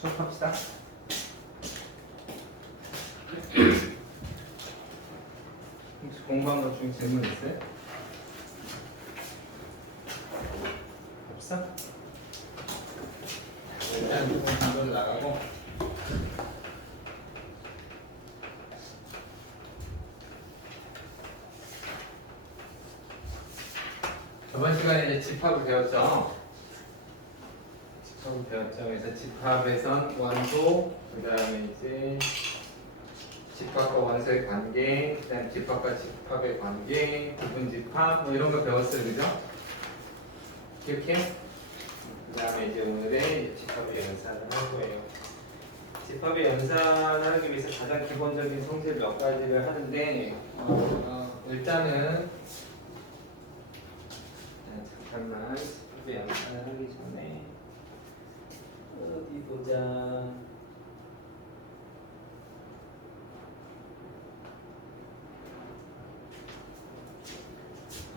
수업합시다. 혹시 공부한 것 중에 질문 있어요? 없어? 일단 이걸로 나가고 저번 시간에 이제 집합을 배웠죠? 집합을 배웠죠. 그래서 집합에선 원소, 그 다음에 이제 집합과 원소의 관계, 그 다음에 집합과 집합의 관계, 부분 집합, 뭐 이런 거 배웠어요. 그죠? 기억해? 그 다음에 이제 오늘의 집합의 연산을 할 거예요. 집합의 연산을 하기 위해서 가장 기본적인 성질 몇 가지를 하는데, 일단은, 잠깐만, 집합의 연산을 하기 전에, 어디 보자.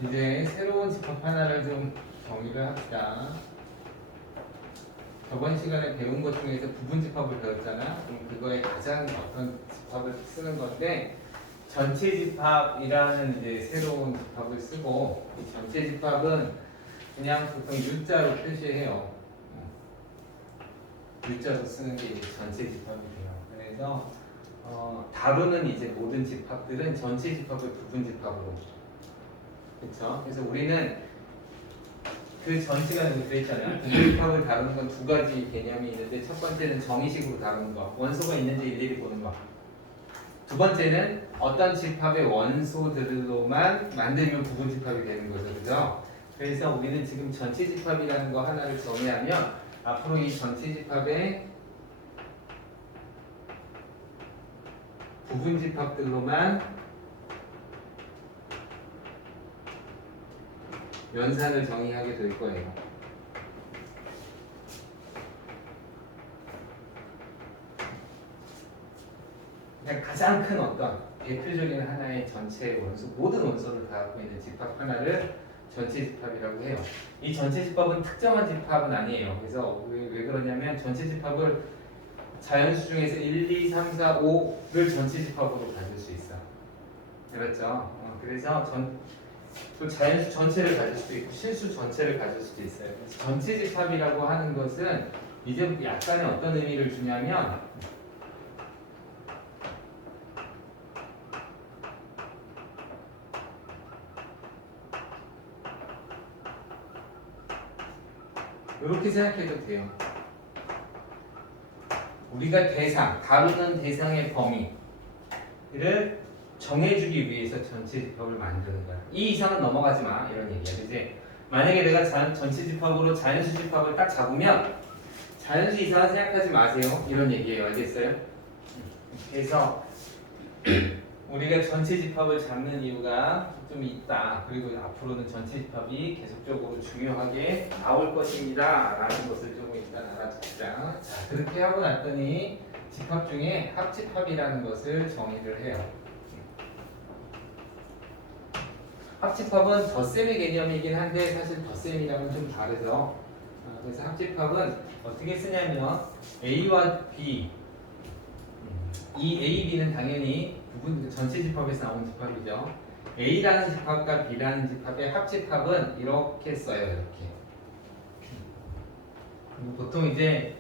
이제 새로운 집합 하나를 좀 정의를 합시다. 저번 시간에 배운 것 중에서 부분 집합을 배웠잖아. 그럼 그거에 가장 어떤 집합을 쓰는 건데 전체 집합이라는 이제 새로운 집합을 쓰고 이 전체 집합은 그냥 보통 U자로 표시해요. U자로 쓰는 게 이제 전체 집합이 돼요. 그래서 다루는 이제 모든 집합들은 전체 집합을 부분 집합으로. 그렇죠? 그래서 우리는 그 전 시간에 우리 그랬잖아요. 집합을 다루는 건 두 가지 개념이 있는데 첫 번째는 정의식으로 다루는 거, 원소가 있는지 일일이 보는 거. 두 번째는 어떤 집합의 원소들로만 만들면 부분 집합이 되는 거죠, 그죠? 그래서 우리는 지금 전체 집합이라는 거 하나를 정의하면 앞으로 이 전체 집합의 부분 집합들로만 연산을 정의하게 될 거예요. 그냥 가장 큰 어떤 대표적인 하나의 전체 원소, 모든 원소를 다 갖고 있는 집합 하나를 전체 집합이라고 해요. 이 전체 집합은 특정한 집합은 아니에요. 그래서 왜 그러냐면 전체 집합을 자연수 중에서 1, 2, 3, 4, 5를 전체 집합으로 가질 수 있어. 그렇죠? 그래서 또 자연수 전체를 가질 수도 있고 실수 전체를 가질 수도 있어요. 전체 집합이라고 하는 것은 이제 약간의 어떤 의미를 주냐면 이렇게 생각해도 돼요. 우리가 다루는 대상의 범위를 정해주기 위해서 전체 집합을 만드는 거야. 이 이상은 넘어가지 마 이런 얘기야. 그지? 만약에 내가 전체 집합으로 자연수 집합을 딱 잡으면 자연수 이상은 생각하지 마세요 이런 얘기예요. 알겠어요? 그래서 우리가 전체 집합을 잡는 이유가 좀 있다. 그리고 앞으로는 전체 집합이 계속적으로 중요하게 나올 것입니다 라는 것을 좀 일단 알아두자. 자, 그렇게 하고 났더니 집합 중에 합집합이라는 것을 정의를 해요. 합집합은 덧셈의 개념이긴 한데 사실 덧셈이랑은 좀 다르죠. 그래서 합집합은 어떻게 쓰냐면 A와 B, 이 A, B는 당연히 부분 전체 집합에서 나온 집합이죠. A라는 집합과 B라는 집합의 합집합은 이렇게 써요. 이렇게. 보통 이제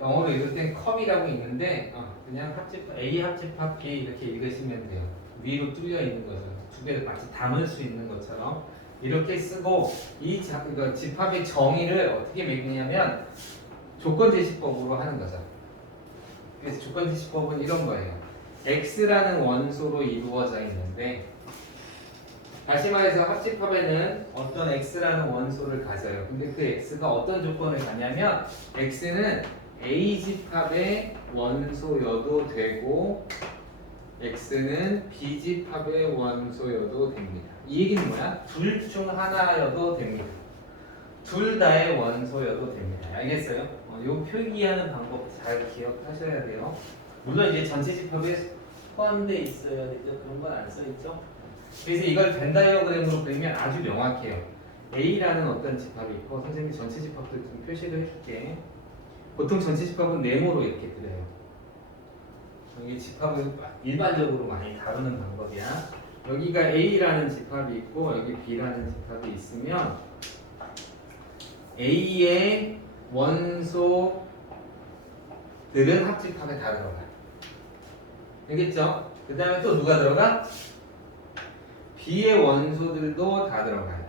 영어로 읽을 땐 컵이라고 있는데 그냥 합집합 A 합집합 B 이렇게 읽으시면 돼요. 위로 뚫려 있는 거죠. 두 개를 마치 담을 수 있는 것처럼 이렇게 쓰고 이 집합의 정의를 어떻게 매기냐면 조건제시법으로 하는 거죠. 그래서 조건제시법은 이런 거예요. X라는 원소로 이루어져 있는데 다시 말해서 합집합에는 어떤 X라는 원소를 가져요. 근데 그 X가 어떤 조건을 갖냐면 X는 A집합의 원소여도 되고 X는 B집합의 원소여도 됩니다. 이 얘기는 뭐야? 둘 중 하나여도 됩니다. 둘 다의 원소여도 됩니다. 알겠어요? 요 표기하는 방법 잘 기억하셔야 돼요. 물론 이제 전체 집합에 포함되어 있어야 되죠. 그런 건 안 써있죠. 그래서 이걸 벤 다이어그램으로 그리면 아주 명확해요. A라는 어떤 집합이 있고 선생님이 전체 집합도 좀 표시를 해줄게. 보통 전체 집합은 네모로 이렇게 그려요. 이게 집합을 일반적으로 많이 다루는 방법이야. 여기가 A라는 집합이 있고 여기 B라는 집합이 있으면 A의 원소들은 합집합에 다 들어가요. 알겠죠? 그 다음에 또 누가 들어가? B의 원소들도 다 들어가요.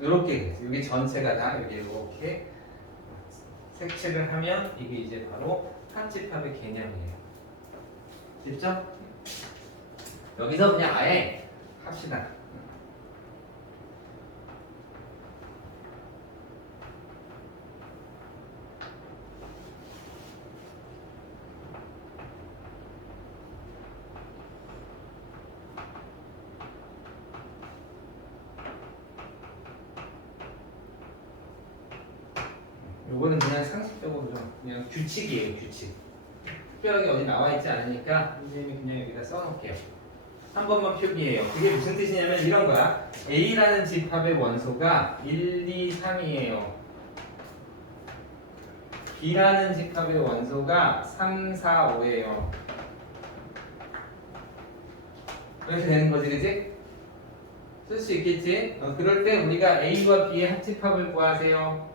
이렇게 여기 전체가 다 이렇게 색칠을 하면 이게 이제 바로 합집합의 개념이에요. 쉽죠? 여기서 그냥 아예 합시다. 요거는 그냥 상식적으로 좀 그냥 규칙이에요, 규칙. 특별하게 어디 나와 있지 않으니까 선생님이 그냥 여기다 써놓을게요. 한 번만 표기해요. 그게 무슨 뜻이냐면 이런 거야. A라는 집합의 원소가 1, 2, 3이에요. B라는 집합의 원소가 3, 4, 5예요. 이렇게 되는 거지, 그치? 쓸 수 있겠지? 그럴 때 우리가 A와 B의 합집합을 구하세요.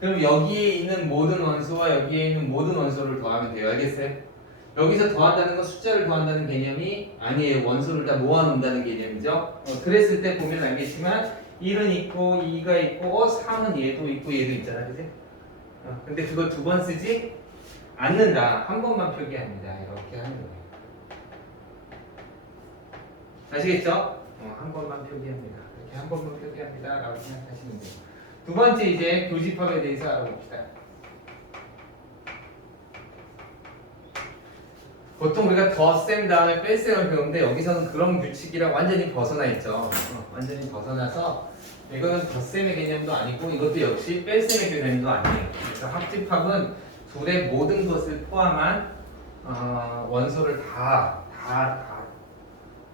그럼 여기에 있는 모든 원소와 여기에 있는 모든 원소를 더하면 돼요. 알겠어요? 여기서 더한다는 건 숫자를 더한다는 개념이 아니에요. 원소를 다 모아놓는다는 개념이죠. 그랬을 때 보면 알겠지만 1은 있고 2가 있고 3은 얘도 있고 얘도 있잖아. 그치? 근데 그거 두 번 쓰지 않는다. 한 번만 표기합니다. 이렇게 하는 거예요. 아시겠죠? 한 번만 표기합니다. 이렇게 한 번만 표기합니다. 라고 생각하시면 돼요. 두 번째 이제 교집합에 대해서 알아봅시다. 보통 우리가 덧셈 다음에 뺄셈을 배우는데 여기서는 그런 규칙이랑 완전히 벗어나 있죠. 완전히 벗어나서 이거는 덧셈의 개념도 아니고 이것도 역시 뺄셈의 개념도 아니에요. 그래서 합집합은 둘의 모든 것을 포함한 원소를 다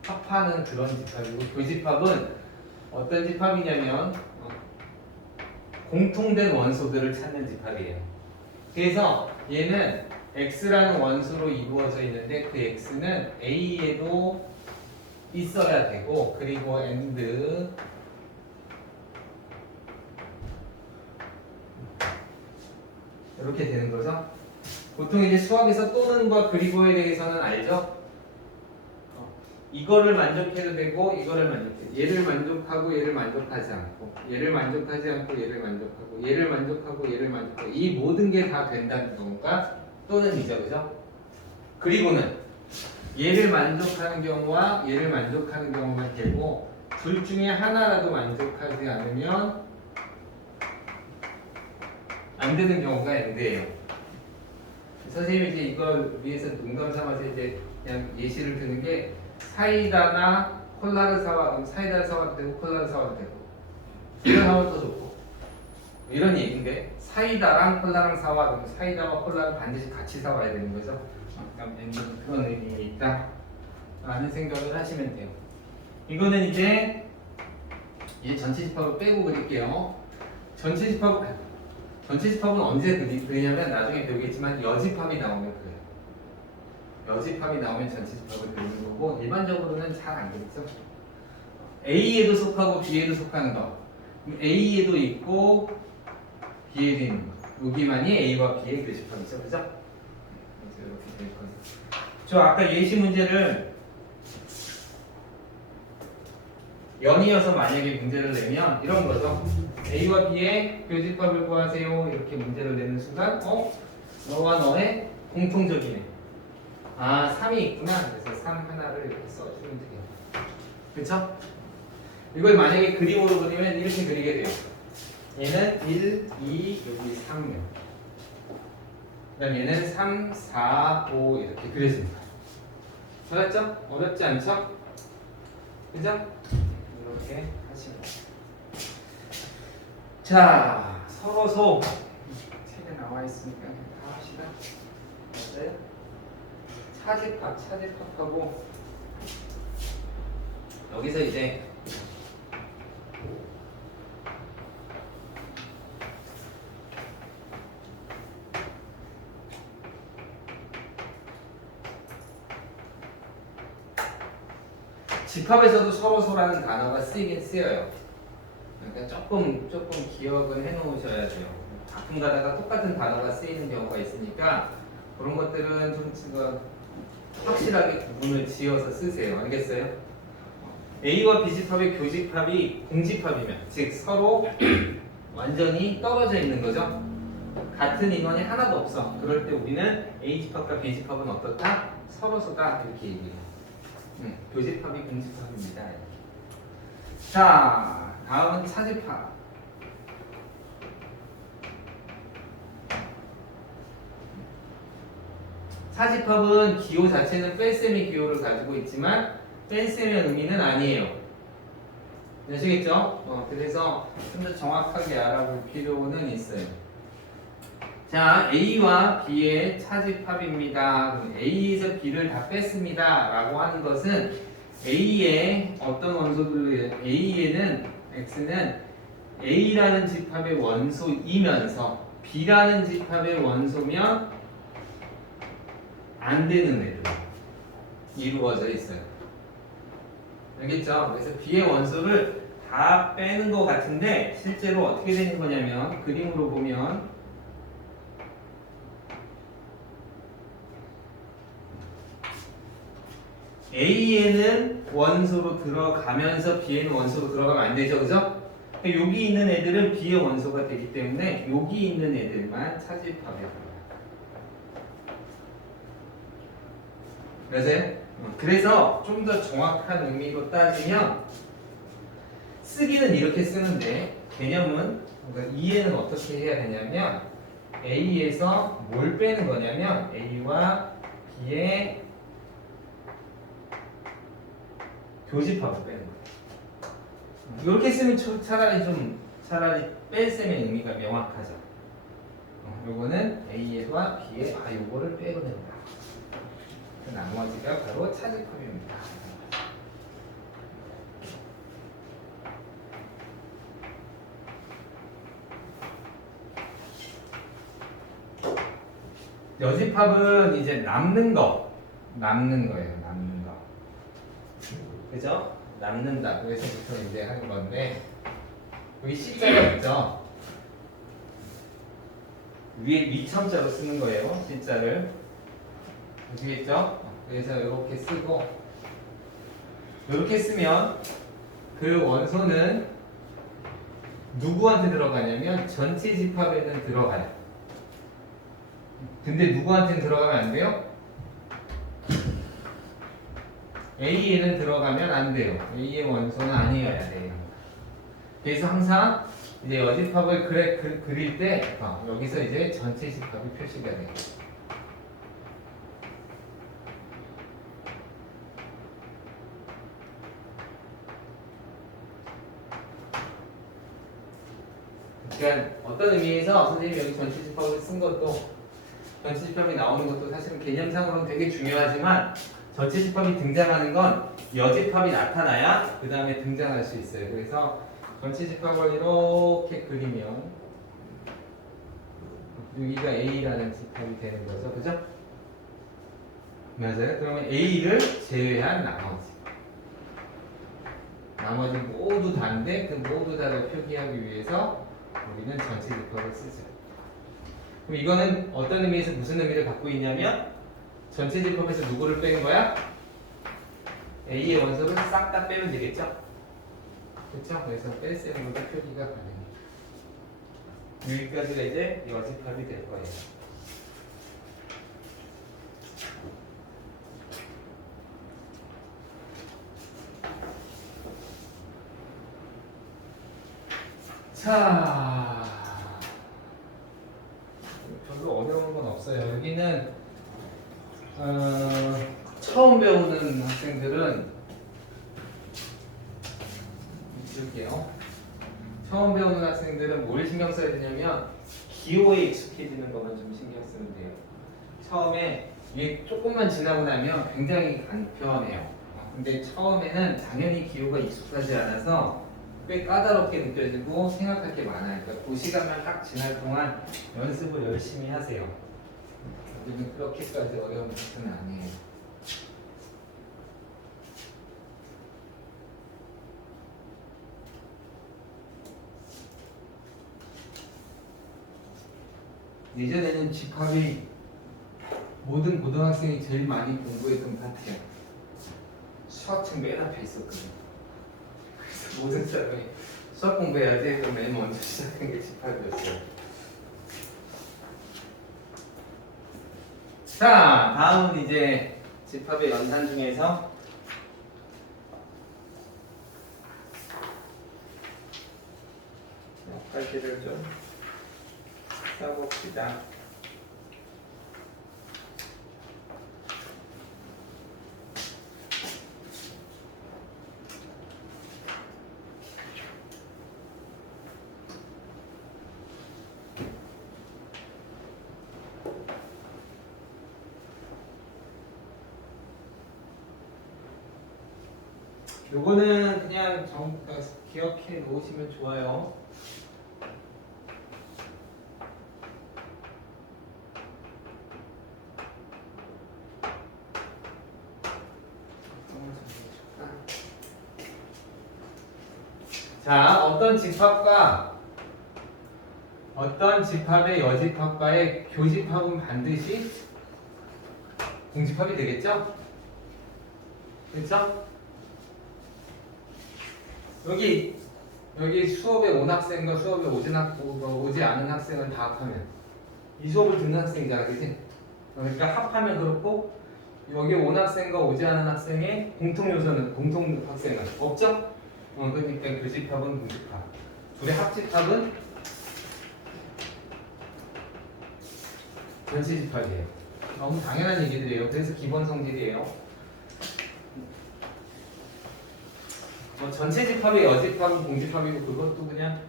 합하는 그런 집합이고 교집합은 어떤 집합이냐면 공통된 원소들을 찾는 집합이에요. 그래서 얘는 X라는 원소로 이루어져 있는데 그 X는 A에도 있어야 되고 그리고 AND 이렇게 되는 거죠. 보통 이제 수학에서 또는과 그리고에 대해서는 알죠? 이거를 만족해도 되고 이거를 만족해. 얘를 만족하고 얘를 만족하지 않고 얘를 만족하지 않고 얘를 만족하고 얘를 만족하고 얘를 만족하고 이 모든 게 다 된다는 경우가 또는이죠. 그죠? 그리고는 얘를 만족하는 경우와 얘를 만족하는 경우가 되고 둘 중에 하나라도 만족하지 않으면 안 되는 경우가 AND예요. 선생님이 이제 이걸 위해서 농담 삼아서 이제 그냥 예시를 드는 게 사이다나 콜라를 사와도 사이다를 사와도 되고 콜라를 사와도 되고 이런 사와도 더 좋고 이런 얘기인데 사이다랑 콜라랑 사와도 사이다와 콜라를 반드시 같이 사와야 되는 거죠. 그런 의미가 있다 라는 생각을 하시면 돼요. 이거는 이제 이 전체 집합을 빼고 그릴게요. 전체 집합은 언제 그리냐면 나중에 배우겠지만 여집합이 나오면 그래요. 여집합이 나오면 전체 집합을 그리는 거고 일반적으로는 잘 안 그리죠. A에도 속하고 B에도 속하는 거. A에도 있고 B에도 있는 거. 여기만이 A와 B의 교집합이죠. 그죠? 이렇게 될 거예요. 저 아까 예시 문제를 연이어서 만약에 문제를 내면 이런 거죠. A와 B의 교집합을 구하세요. 이렇게 문제를 내는 순간 너와 너의 공통적이네. 3이 있구나. 그래서 3 하나를 이렇게 써주면 돼요. 그쵸? 이걸 만약에 그림으로 그리면 이렇게 그리게 돼요. 얘는 1, 2, 여기 3이요. 그 다음 얘는 3, 4, 5 이렇게 그려집니다. 맞았죠? 어렵지 않죠? 그죠? 이렇게 하시면 돼요. 자, 서로소 책에 나와 있으니까 다 합시다. 맞아요? 차집합하고 여기서 이제 집합에서도 서로서라는 단어가 쓰이긴 쓰여요. 그러니까 조금 기억은 해놓으셔야 돼요. 가끔 가다가 똑같은 단어가 쓰이는 경우가 있으니까 그런 것들은 좀 확실하게 구분을 지어서 쓰세요. 알겠어요? A와 B집합의 교집합이 공집합이면 즉 서로 완전히 떨어져 있는 거죠. 같은 인원이 하나도 없어. 그럴 때 우리는 A집합과 B집합은 어떻다? 서로서다 이렇게 얘기해요. 교집합이 공집합입니다. 자, 다음은 차집합. 차집합은 기호 자체는 뺄셈의 기호를 가지고 있지만 뺀셈의 의미는 아니에요. 아시겠죠? 그래서 좀 더 정확하게 알아볼 필요는 있어요. 자, A와 B의 차집합입니다. A에서 B를 다 뺐습니다. 라고 하는 것은 A의 어떤 원소들, A에는 X는 A라는 집합의 원소이면서 B라는 집합의 원소면 안 되는 애들 이루어져 있어요. 알겠죠? 그래서 B의 원소를 다 빼는 것 같은데 실제로 어떻게 되는 거냐면 그림으로 보면 A에는 원소로 들어가면서 B에는 원소로 들어가면 안 되죠, 그죠? 여기 있는 애들은 B의 원소가 되기 때문에 여기 있는 애들만 차집합에 들어가요. 맞아요? 그래서 좀 더 정확한 의미로 따지면 쓰기는 이렇게 쓰는데 개념은 그러니까 이해는 어떻게 해야 되냐면 A에서 뭘 빼는 거냐면 A와 B의 교집합을 빼는 거예요. 이렇게 쓰면 차라리 뺄셈의 의미가 명확하죠. 요거는 A와 B의 요거를 빼고 된다. 나머지가 바로 차집합입니다. 여집합은 이제 남는 거예요. 남는 거. 그죠? 남는다. 그래서부터 이제 하는 건데 여기 C자가 있죠. 위에 위첨자로 쓰는 거예요. C자를. 아시겠죠? 그래서 이렇게 쓰고 이렇게 쓰면 그 원소는 누구한테 들어가냐면 전체 집합에는 들어가요. 근데 누구한테는 들어가면 안 돼요? A에는 들어가면 안 돼요. A의 원소는 아니어야 돼요. 그래서 항상 이제 여집합을 그릴 때 여기서 이제 전체 집합이 표시가 돼요. 그러니까 어떤 의미에서 선생님이 여기 전체 집합을 쓴 것도 전체 집합이 나오는 것도 사실은 개념상으로는 되게 중요하지만 전체 집합이 등장하는 건 여집합이 나타나야 그 다음에 등장할 수 있어요. 그래서 전체 집합을 이렇게 그리면 여기가 A라는 집합이 되는 거죠. 그죠? 맞아요. 그러면 A를 제외한 나머지 모두 다인데 그 모두 다를 표기하기 위해서 우리는 전체 집합을 쓰죠. 그럼 이거는 어떤 의미에서 무슨 의미를 갖고 있냐면 전체 집합에서 누구를 빼는 거야? A의 원소를 싹 다 빼면 되겠죠? 그렇죠? 그래서 뺄셈으로 표기가 가능해요. 여기까지가 이제 여집합이 될 거예요. 자, 별로 어려운 건 없어요. 여기는 처음 배우는 학생들은 줄게요. 처음 배우는 학생들은 뭘 신경 써야 되냐면 기호에 익숙해지는 것만 좀 신경 쓰면 돼요. 처음에 이게 조금만 지나고 나면 굉장히 간편해요. 근데 처음에는 당연히 기호가 익숙하지 않아서 꽤 까다롭게 느껴지고 생각할 게 많아요. 그러니까 그 시간만 딱 지날 동안 연습을 열심히 하세요. 우리는 그렇게까지 어려운 것은 아니에요. 예전에는 집합이 모든 고등학생이 제일 많이 공부했던 파트야. 수학책 맨 앞에 있었거든. 그래서 모든 사람이 수학 공부해야지 해서 맨 먼저 시작한 게 집합이었어요. 자, 다음은 이제 집합의 연산 중에서 역할지를 좀 써봅시다. 요거는 그냥 기억해 놓으시면 좋아요. 자, 어떤 집합의 여집합과의 교집합은 반드시 공집합이 되겠죠? 그렇죠? 여기 수업에 온 학생과 수업에 오지 않은 학생을 다 합하면 이 수업을 듣는 학생이잖아, 그치? 그러니까 합하면 그렇고 여기 온 학생과 오지 않은 학생의 공통 요소는 공통 학생은 없죠? 그러니까 교집합은 공집합. 둘의 합집합은 전체 집합이에요. 너무 당연한 얘기들이에요. 그래서 기본 성질이에요. 뭐 전체 집합의 여집합은 공집합이고 그것도 그냥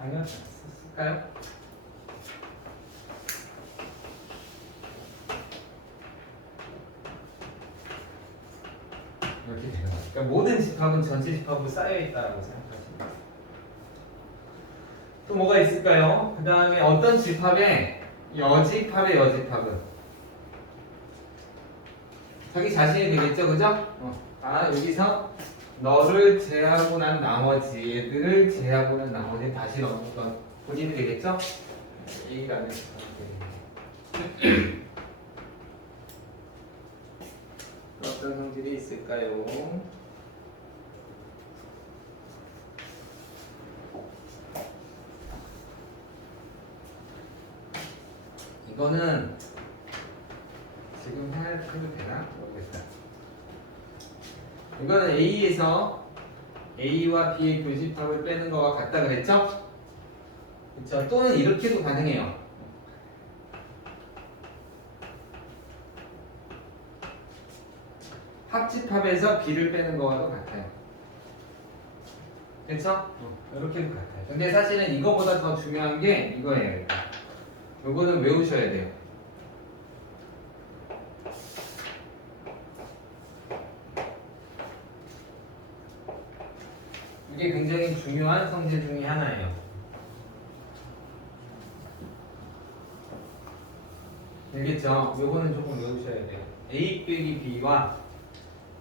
당연했을까요? 이렇게 되는 거예요. 그러니까 모든 집합은 전체 집합으로 쌓여 있다고 생각하시면 돼요. 또 뭐가 있을까요? 그 다음에 어떤 집합의 여집합은 자기 자신이 되겠죠, 그죠? 여기서 너를 제하고 난 나머지 애들을 제하고 난 나머지 다시 넣는 건 본인이 되겠죠? A라는 어떤 성질이 있을까요? 이거는 지금 해도 되나? 모르겠다. 이거는 A에서 A와 B의 교집합을 빼는 거와 같다 그랬죠? 그렇죠? 또는 이렇게도 가능해요. 합집합에서 B를 빼는 거와도 같아요. 그렇죠? 이렇게도 같아요. 근데 사실은 이거보다 더 중요한 게 이거예요. 이거는 외우셔야 돼요. 이게 굉장히 중요한 성질 중에 하나예요. 알겠죠? 요거는 조금 외우셔야 돼요. A 빼기 B와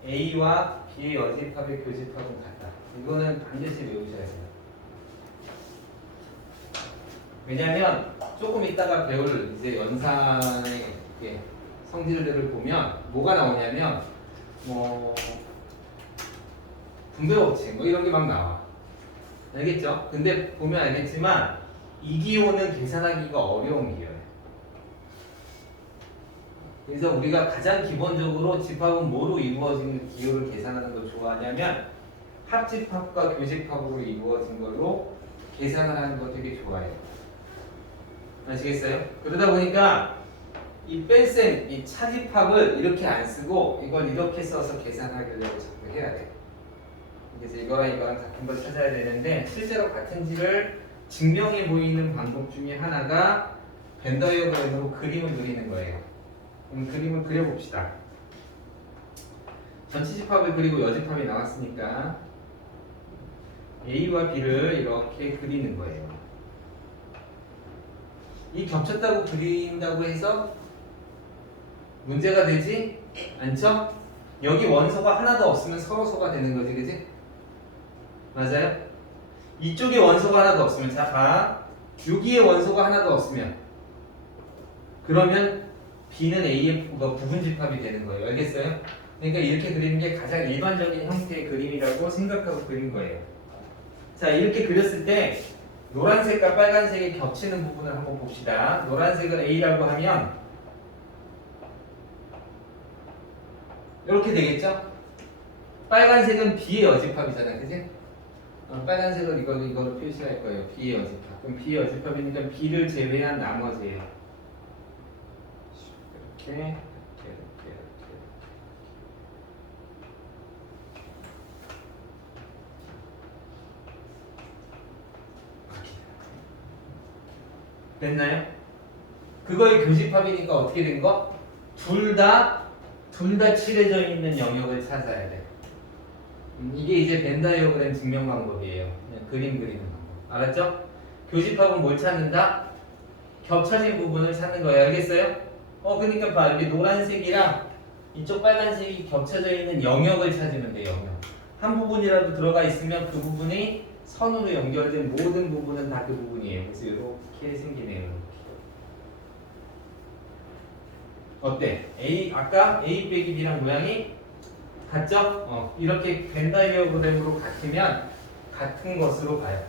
A와 B의 여집합의 교집합은 같다. 이거는 반드시 외우셔야 돼요. 왜냐면 조금 이따가 배울 이제 연산의 성질들을 보면 뭐가 나오냐면 분배 법칙 이런 게 막 나와. 알겠죠? 근데 보면 알겠지만 이 기호는 계산하기가 어려운 기호예요. 그래서 우리가 가장 기본적으로 집합은 뭐로 이루어진 기호를 계산하는 걸 좋아하냐면 합집합과 교집합으로 이루어진 걸로 계산을 하는 거 되게 좋아해요. 아시겠어요? 그러다 보니까 이 뺄셈, 이 차집합을 이렇게 안 쓰고 이걸 이렇게 써서 계산하려고 자꾸 해야 돼요. 그래서 이거랑 같은 걸 찾아야 되는데 실제로 같은지를 증명해 보이는 방법 중에 하나가 벤 다이어그램으로 그림을 그리는 거예요. 그럼 그림을 그려봅시다. 전체 집합을 그리고 여집합이 나왔으니까 A와 B를 이렇게 그리는 거예요. 이 겹쳤다고 그린다고 해서 문제가 되지 않죠? 여기 원소가 하나도 없으면 서로소가 되는 거지, 그지? 맞아요? 이쪽에 원소가 하나도 없으면 자 봐. 여기에 원소가 하나도 없으면 그러면 B는 A의 부분집합이 되는 거예요. 알겠어요? 그러니까 이렇게 그리는 게 가장 일반적인 형태의 그림이라고 생각하고 그린 거예요. 자, 이렇게 그렸을 때 노란색과 빨간색이 겹치는 부분을 한번 봅시다. 노란색을 A라고 하면 이렇게 되겠죠? 빨간색은 B의 여집합이잖아요. 그지? 빨간색은 이거를 표시할 거예요. B의 여집합. 그럼 B의 여집합이니까 B를 제외한 나머지예요. 이렇게. 됐나요? 그거의 교집합이니까 어떻게 된 거? 둘 다 칠해져 있는 영역을 찾아야 돼. 이게 이제 벤 다이어그램 증명 방법이에요. 그냥 그림 그리는 방법. 알았죠? 교집합은 뭘 찾는다? 겹쳐진 부분을 찾는 거예요. 알겠어요? 그러니까 봐. 여기 노란색이랑 이쪽 빨간색이 겹쳐져 있는 영역을 찾으면 돼요. 영역. 한 부분이라도 들어가 있으면 그 부분이 선으로 연결된 모든 부분은 다 그 부분이에요. 그래서 이렇게 생기네요. 이렇게. 어때? 아까 A 빼기 B랑 모양이 같죠? 이렇게 벤 다이어그램으로 같으면 같은 것으로 봐요.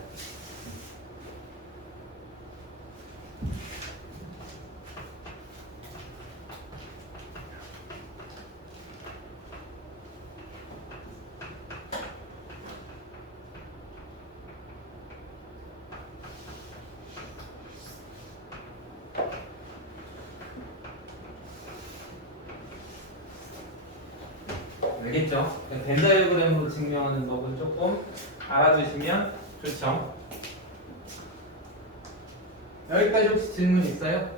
알겠죠? 벤 다이어그램으로 증명하는 법은 조금 알아두시면 좋죠. 여기까지 혹시 질문 있어요?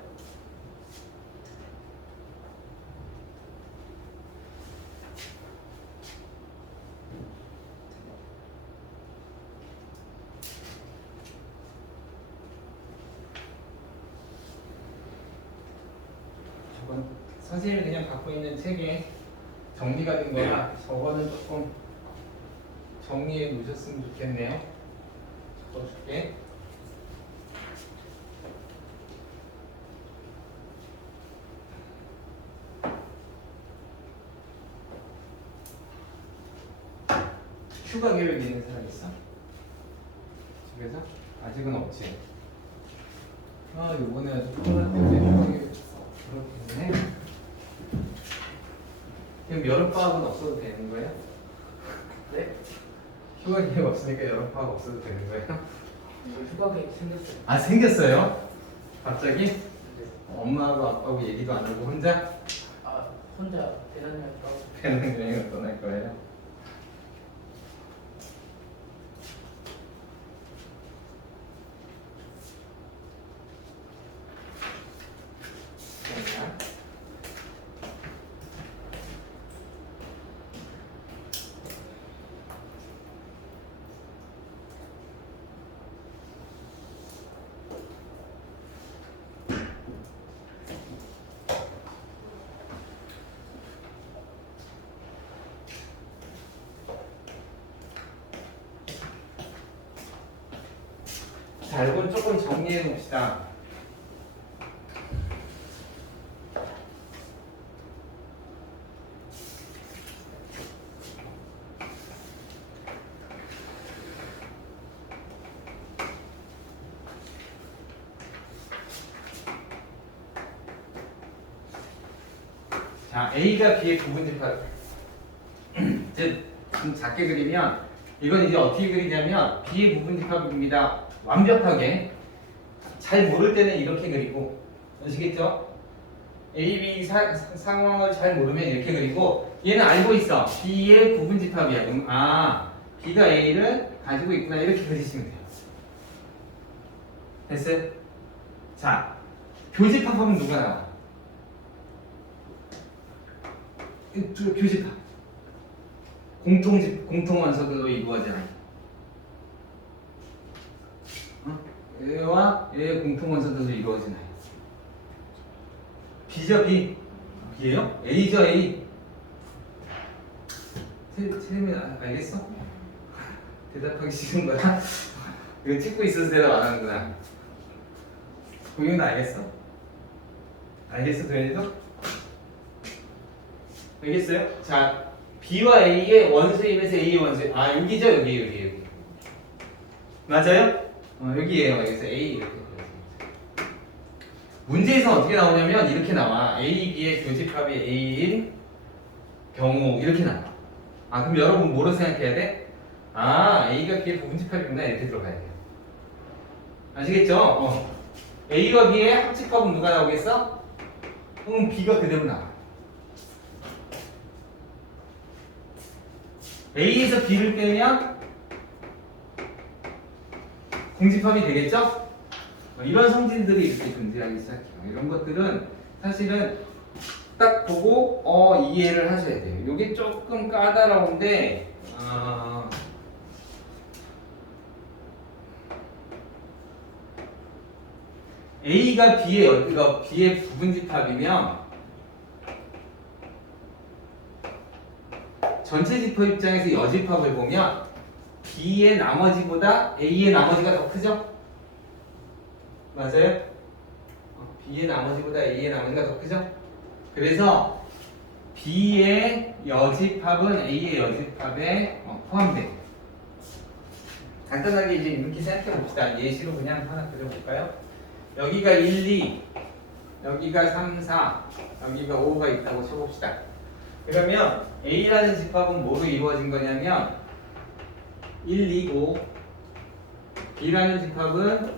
저건 선생님이 그냥 갖고 있는 책에 정리가 된 거라 저거는 조금 정리해 놓으셨으면 좋겠네요. 적어줄게. 휴가 계획 있는 사람 있어? 집에서? 아직은 없지. 요번에 아주 코로나 때문에 휴가 계획 그렇겠네. 그럼 여름방학은 없어도 되는 거예요? 네? 휴가 계획 없으니까 여름방학 없어도 되는 거예요? 저 휴가 계획 생겼어요. 아, 생겼어요? 갑자기? 네. 엄마하고 아빠하고 얘기도 안 하고 혼자 혼자 배낭여행 가고 배낭여행을 떠날 거예요? 자, 이건 조금 정리해 봅시다. 자, A가 B의 부분집합. 이제 좀 작게 그리면 이건 이제 어떻게 그리냐면 B의 부분집합입니다. 완벽하게. 잘 모를 때는 이렇게 그리고 아시겠죠? A, B 상황을 잘 모르면 이렇게 그리고 얘는 알고 있어. B의 부분집합이야. 그럼 B가 A를 가지고 있구나. 이렇게 그리시면 돼요. 됐어요? 자, 교집합하면 누가 나와? 교집합. 공통원소들로 이루어지는. A와 A의 공통원소들로 이루어지나요? B죠, B? B예요? A죠, A. 틀리면 알겠어? 대답하기 싫은 거야? 이거 찍고 있어서 대답 안 하는구나. 동영은 알겠어? 알겠어, 도현이도? 알겠어요? 자, B와 A의 원수임에서 A의 원수. 아, 여기죠, 여기. 맞아요? 여기에요. 여기서 A 이렇게. 문제에서 어떻게 나오냐면 이렇게 나와. A, B의 교집합이 A인 경우 이렇게 나와. 아, 그럼 여러분 뭐로 생각해야 돼? 아, A가 B의 부분집합이구나 이렇게 들어가야 돼요. 아시겠죠? A와 B의 합집합은 누가 나오겠어? B가 그대로 나와. A에서 B를 빼면 공집합이 되겠죠? 이런 성질들이 이렇게 존재하기 시작해요. 이런 것들은 사실은 딱 보고 이해를 하셔야 돼요. 이게 조금 까다로운데 A가 B의 부분집합이면 전체 집합 입장에서 여집합을 보면 B의 나머지보다 A의 나머지가 더 크죠? 맞아요? B의 나머지보다 A의 나머지가 더 크죠? 그래서 B의 여집합은 A의 여집합에 포함돼요. 간단하게 이제 이렇게 생각해 봅시다. 예시로 그냥 하나 그려볼까요? 여기가 1, 2, 여기가 3, 4, 여기가 5가 있다고 쳐봅시다. 그러면 A라는 집합은 뭐로 이루어진 거냐면 1, 2고 B라는 집합은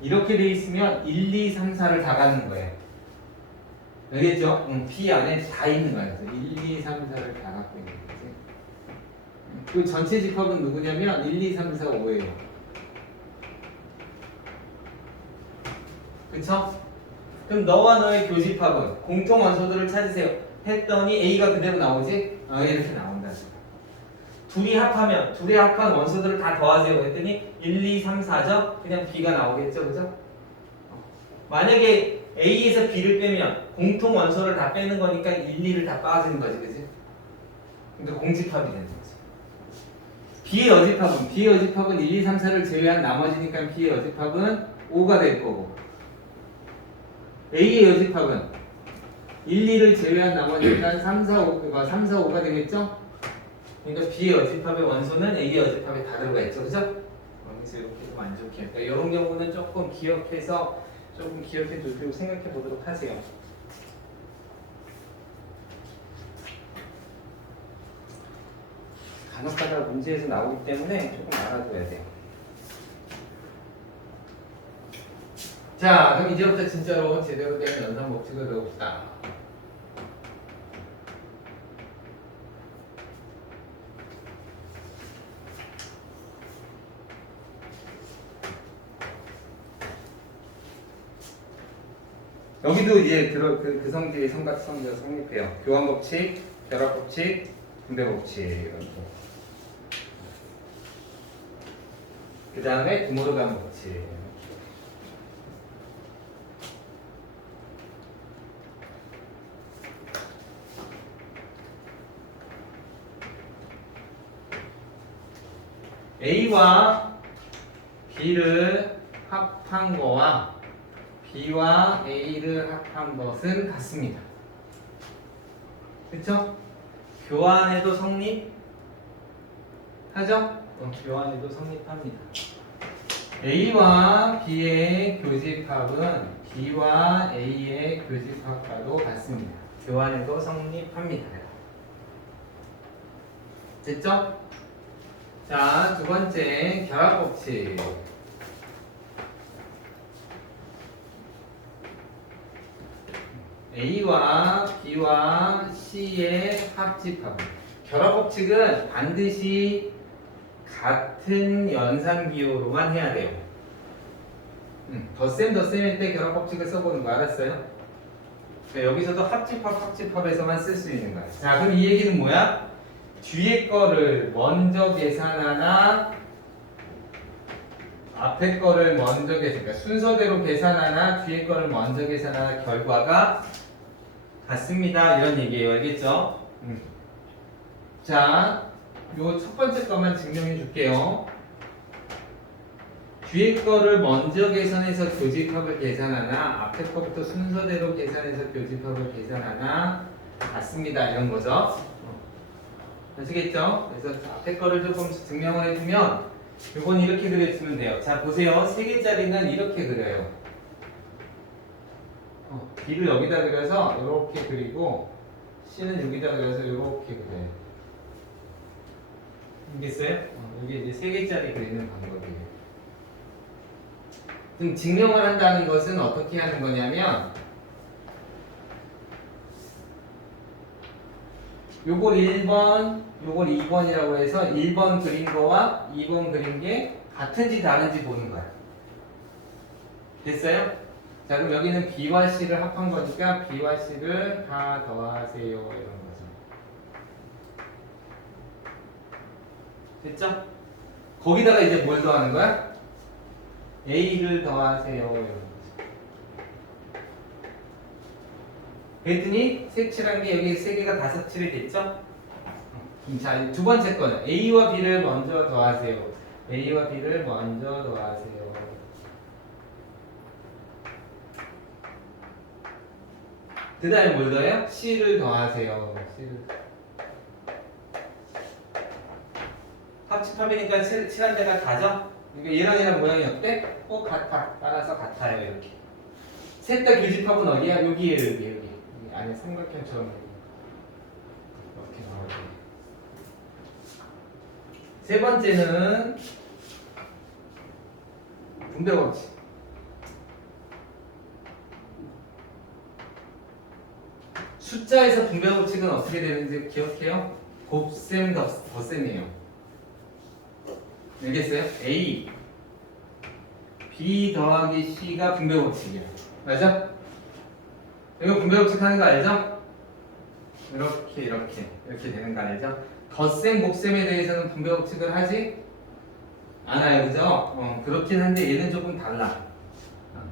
이렇게 돼 있으면 1, 2, 3, 4를 다 가는 거예요. 알겠죠? B 안에 다 있는 거예요. 그래서 1, 2, 3, 4를 다 갖고 있는 거지. 그 전체 집합은 누구냐면 1, 2, 3, 4, 5예요. 그쵸? 그럼 너와 너의 교집합은 공통 원소들을 찾으세요. 했더니 A가 그대로 나오지? 이렇게 나온다. 둘이 합한 원소들을 다 더하세요. 했더니 1, 2, 3, 4죠? 그냥 B가 나오겠죠? 그죠? 만약에 A에서 B를 빼면 공통 원소를 다 빼는 거니까 1, 2를 다 빠지는 거지. 그지? 그러니까 공집합이 되는 거지. B의 여집합은 1, 2, 3, 4를 제외한 나머지니까 B의 여집합은 5가 될 거고 A의 여집합은 1, 2를 제외한 나머지니까 3, 4, 5가 되겠죠? 그러니까 B의 여집합의 원소는 A의 여집합에 다 들어가 있죠. 그죠? 그래서 이렇게 좀 안 좋게. 그러니까 이런 경우는 조금 기억해 두고 생각해 보도록 하세요. 간혹가다 문제에서 나오기 때문에 조금 알아둬야 돼요. 자, 그럼 이제부터 진짜로 제대로 된 연산 법칙을 배웁시다. 여기도 이제 그 성질의 삼각성지가 성립해요. 교환법칙, 결합법칙, 분배법칙 이런 거. 그 다음에 드모르간 법칙. A와 B를 합한 거와 B와 A를 합한 것은 같습니다. 그렇죠? 교환에도 성립하죠? 교환에도 성립합니다. A와 B의 교집합은 B와 A의 교집합과도 같습니다. 교환에도 성립합니다. 됐죠? 자, 두 번째 결합법칙. A와 B와 C의 합집합. 결합법칙은 반드시 같은 연산기호로만 해야 돼요. 덧셈일 때 결합법칙을 써보는 거 알았어요? 여기서도 합집합에서만 쓸 수 있는 거야. 자, 그럼 이 얘기는 뭐야? 뒤에 거를 먼저 계산하나 앞에 거를 먼저 그러니까 순서대로 계산하나 뒤에 거를 먼저 계산하나 결과가 같습니다. 이런 얘기예요. 알겠죠? 자, 요 첫 번째 것만 증명해 줄게요. 뒤에 거를 먼저 계산해서 교집합을 계산하나 앞에 거부터 순서대로 계산해서 교집합을 계산하나 같습니다. 이런 거죠. 아시겠죠? 그래서 앞에 거를 조금 증명을 해주면 이건 이렇게 그려주면 돼요. 자 보세요. 3개짜리는 이렇게 그려요. B를 여기다 그려서 이렇게 그리고 C는 여기다 그려서 이렇게 그려요. 알겠어요? 이게 이제 3개짜리 그리는 방법이에요. 그럼 증명을 한다는 것은 어떻게 하는 거냐면 요걸 1번, 요걸 2번이라고 해서 1번 그린 거와 2번 그린 게 같은지 다른지 보는 거야. 됐어요? 자 그럼 여기는 B와 C를 합한 거니까 B와 C를 다 더하세요 이런 거죠. 됐죠? 거기다가 이제 뭘 더하는 거야? A를 더하세요 이런 거죠. 그랬더니 색칠한 게 여기 3개가 다 색칠이 됐죠? 자, 두 번째 거는 A와 B를 먼저 더하세요. A와 B를 먼저 더하세요. 그 다음에 뭘 더해요? C를 더하세요. C를. 합집합이니까 칠한 데가 다죠? 그러니까 얘랑 얘랑 모양이 어때? 같아. 따라서 같아요. 이렇게. 셋 다 교집합은 어디야? 여기에요. 여기. 안에 삼각형처럼 이렇게 나오게. 세 번째는 분배 법칙. 숫자에서 분배 법칙은 어떻게 되는지 기억해요? 곱셈 덧셈이에요. 알겠어요? A, B 더하기 C가 분배 법칙이에요. 맞아? 이거 분배 법칙 하는 거 알죠? 이렇게 되는 거 알죠? 덧셈, 곱셈에 대해서는 분배 법칙을 하지 않아요, 그죠? 그렇긴 한데 얘는 조금 달라.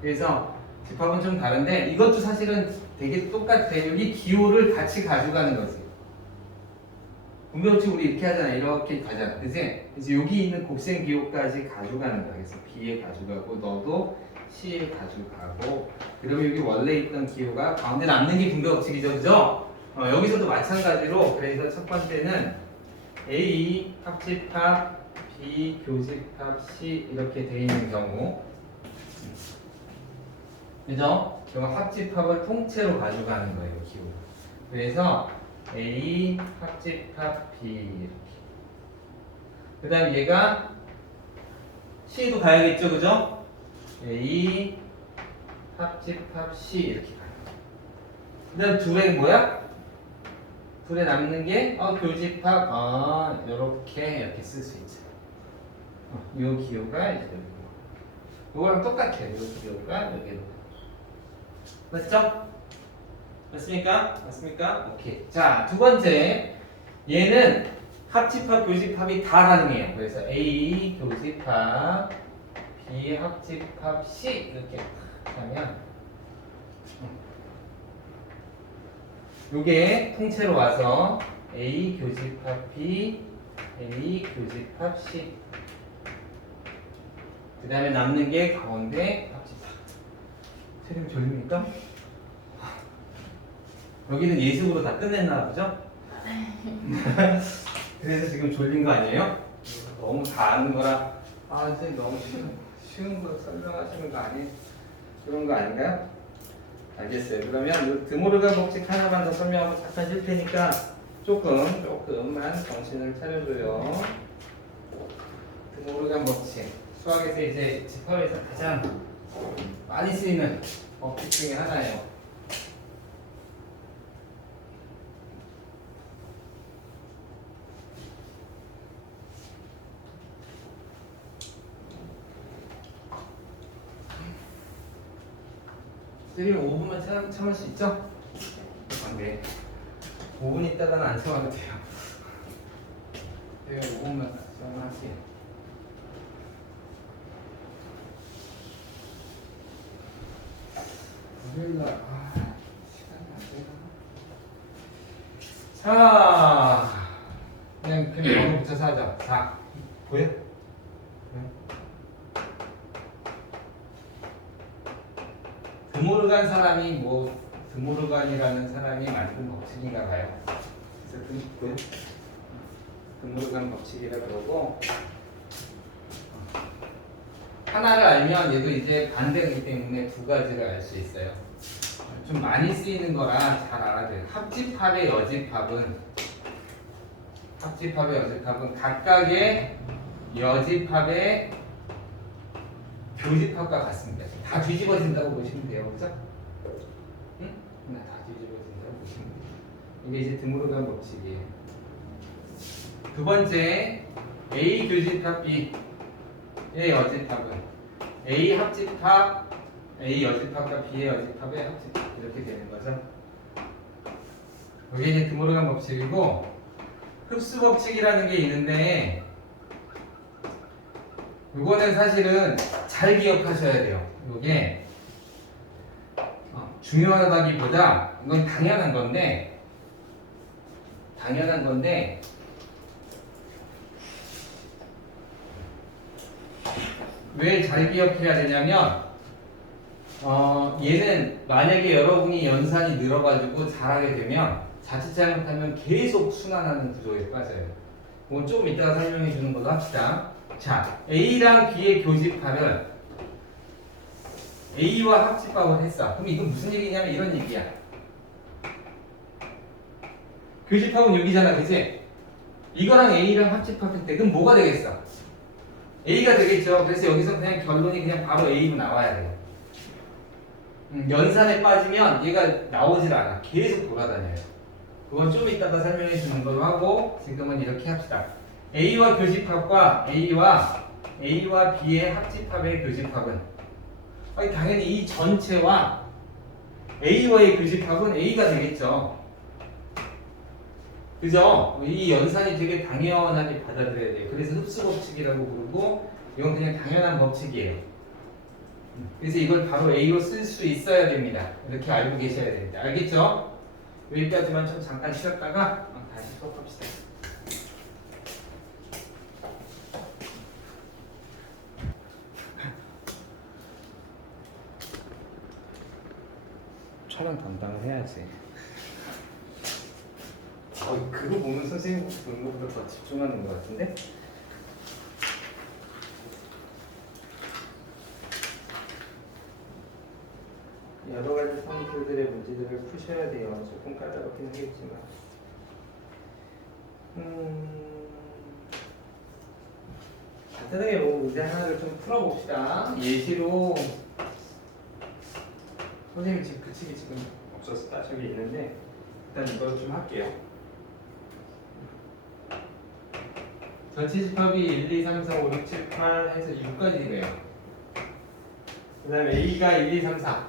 그래서 집합은 좀 다른데 이것도 사실은 되게 똑같아. 여기 기호를 같이 가져가는 거지. 분배 법칙 우리 이렇게 하잖아. 이렇게 가잖아, 그지? 그래서 여기 있는 곱셈 기호까지 가져가는 거야. 그래서 B에 가져가고 너도 C에 가져가고 그러면 여기 원래 있던 기호가 가운데 남는 게 분배 법칙이죠, 그죠? 여기서도 마찬가지로 그래서 첫 번째는 A 합집합, B 교집합, C 이렇게 돼 있는 경우, 그죠? 그럼 합집합을 통째로 가져가는 거예요, 기호. 그래서 A 합집합 B 이렇게. 그다음 얘가 C도 가야겠죠, 그죠? A 합집합 C 이렇게 가요. 그다음 둘에 뭐야? 둘에 남는 게 교집합 이렇게 쓸 수 있죠. 요 기호가 이제 여기. 이거랑 똑같아요. 요 기호가 여기로. 맞죠? 맞습니까? 맞습니까? 오케이. 자, 두 번째. 얘는 합집합, 교집합이 다 가능해요. 그래서 A 교집합, B 합집합, C 이렇게 하면 요게 통째로 와서 A 교집합 B, A 교집합 C. 그 다음에 남는 게 가운데 합집합. 선생님 졸립니까? 여기는 예습으로 다 끝냈나 보죠? 그래서 지금 졸린 거 아니에요? 너무 다 아는 거라 선생님 너무 쉬운 거 설명하시는 거 아니 그런 거 아닌가요? 알겠어요. 그러면 이 드모르간 법칙 하나만 더 설명하고 잠깐 쉴 테니까 조금만 정신을 차려줘요. 드모르간 법칙 수학에서 이제 집합에서 가장 많이 쓰이는 법칙 중에 하나예요. 선생님 5분만 참을 수 있죠? 네. 5분 있다가는 안 참아도 돼요. 제가 5분만 참을게요. 월요일날 시간이 안 되나? 자, 그냥 번호 붙여서 하자. 4 보여? 네. 드모르간 사람이 뭐 드모르간이라는 사람이 만든 법칙인가 봐요. 그래서 드모르간 법칙이라 그러고 하나를 알면 얘도 이제 반대이기 때문에 두 가지를 알 수 있어요. 좀 많이 쓰이는 거라 잘 알아야 돼요. 합집합의 여집합은 각각의 여집합의 교집합과 같습니다. 다 뒤집어진다고 보시면 돼요. 그죠? 응? 다 뒤집어진다고 보시면 돼요. 이게 이제 드모르간 법칙이에요. 두 번째, A 교집합 B의 여집합은 A 합집합, A 여집합과 B의 여집합의 합집합 이렇게 되는 거죠. 이게 이제 드모르간 법칙이고 흡수 법칙이라는 게 있는데 이거는 사실은 잘 기억하셔야 돼요. 이게 중요하다기보다 이건 당연한 건데 왜 잘 기억해야 되냐면 얘는 만약에 여러분이 연산이 늘어가지고 잘하게 되면 자칫 잘못하면 계속 순환하는 구조에 빠져요. 그건 조금 이따가 설명해 주는 걸로 합시다. 자, A랑 B의 교집합은 A와 합집합을 했어. 그럼 이건 무슨 얘기냐면 이런 얘기야. 교집합은 여기잖아, 그치? 이거랑 A랑 합집합할 때 그럼 뭐가 되겠어? A가 되겠죠. 그래서 여기서 그냥 결론이 그냥 바로 A로 나와야 돼요. 연산에 빠지면 얘가 나오질 않아. 계속 돌아다녀요. 그건 좀 이따가 설명해 주는 걸로 하고 지금은 이렇게 합시다. A와 교집합과 A와 B의 합집합의 교집합은 당연히 이 전체와 A와의 교집합은 A가 되겠죠. 그죠? 이 연산이 되게 당연하게 받아들여야 돼요. 그래서 흡수 법칙이라고 부르고 이건 그냥 당연한 법칙이에요. 그래서 이걸 바로 A로 쓸 수 있어야 됩니다. 이렇게 알고 계셔야 됩니다. 알겠죠? 여기까지만 좀 잠깐 쉬었다가 다시 수업합시다. 촬영 담당을 해야지. 그거 보면 선생님 보는 것보다 더 집중하는 것 같은데? 여러 가지 성질들의 문제들을 푸셔야 돼요. 조금 까다롭긴 하겠지만. 간단하게 뭐 문제 하나를 좀 풀어봅시다. 예시로 선생님 지금 그 책이 지금 없어서 저기 있는데 일단 이걸 좀 할게요. 전체 집합이 1, 2, 3, 4, 5, 6, 7, 8 해서 6까지 돼요. 그 다음에 A가 1, 2, 3, 4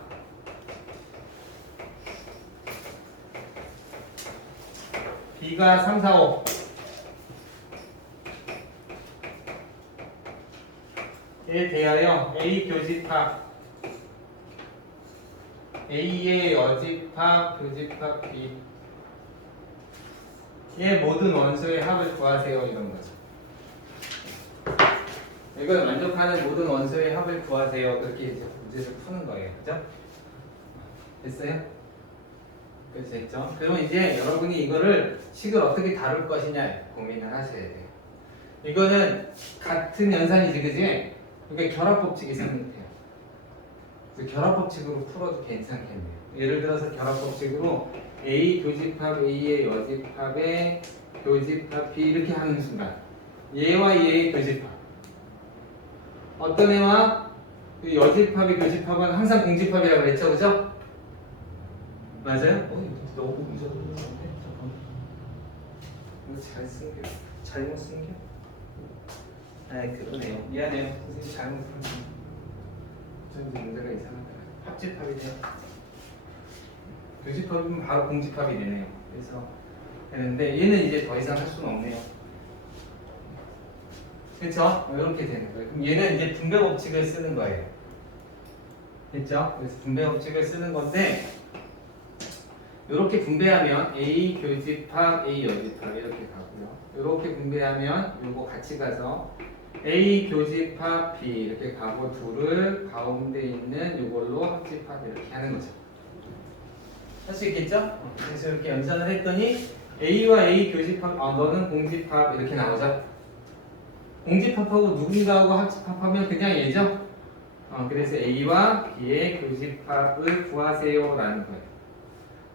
B가 3, 4, 5 에 대하여 A 교집합 A의 여집합, 교집합 B의 모든 원소의 합을 구하세요. 이런 거죠. 이걸 만족하는 모든 원소의 합을 구하세요. 그렇게 이제 문제를 푸는 거예요. 그죠? 됐어요? 그래서 됐죠? 그러면 이제 여러분이 이거를 식을 어떻게 다룰 것이냐 고민을 하셔야 돼요. 이거는 같은 연산이지, 그지? 그러니까 결합법칙이 생각해요. 그래서 결합법칙으로 풀어도 괜찮겠네요. 예를 들어서 결합법칙으로 A 교집합 A의 여집합의 교집합 B 이렇게 하는 순간 얘와 얘의 교집합 어떤 애와 그 여집합의 교집합은 항상 공집합이라고 그랬죠, 그죠? 맞아요? 너무 무서운데? 이거 잘 쓴 게 잘못 쓴 게? 그러네요. 미안해요. 선생님 잘못 쓴 게. 좀 문제가 이상하다. 합집합이 돼요. 교집합이면 바로 공집합이 되네요. 그래서 되는데 얘는 이제 더 이상 할 수는 없네요. 그렇죠? 이렇게 되는 거예요. 그럼 얘는 이제 분배 법칙을 쓰는 거예요. 됐죠? 그래서 분배 법칙을 쓰는 건데 이렇게 분배하면 A 교집합 A 여집합 이렇게 가고요. 이렇게 분배하면 요거 같이 가서 A 교집합 B 이렇게 가고 둘을 가운데 있는 이걸로 합집합 이렇게 하는 거죠. 할 수 있겠죠? 그래서 이렇게 연산을 했더니 A와 A 교집합, 너는 공집합 이렇게 나오죠. 공집합하고 누군가하고 합집합하면 그냥 얘죠. 그래서 A와 B의 교집합을 구하세요라는 거예요.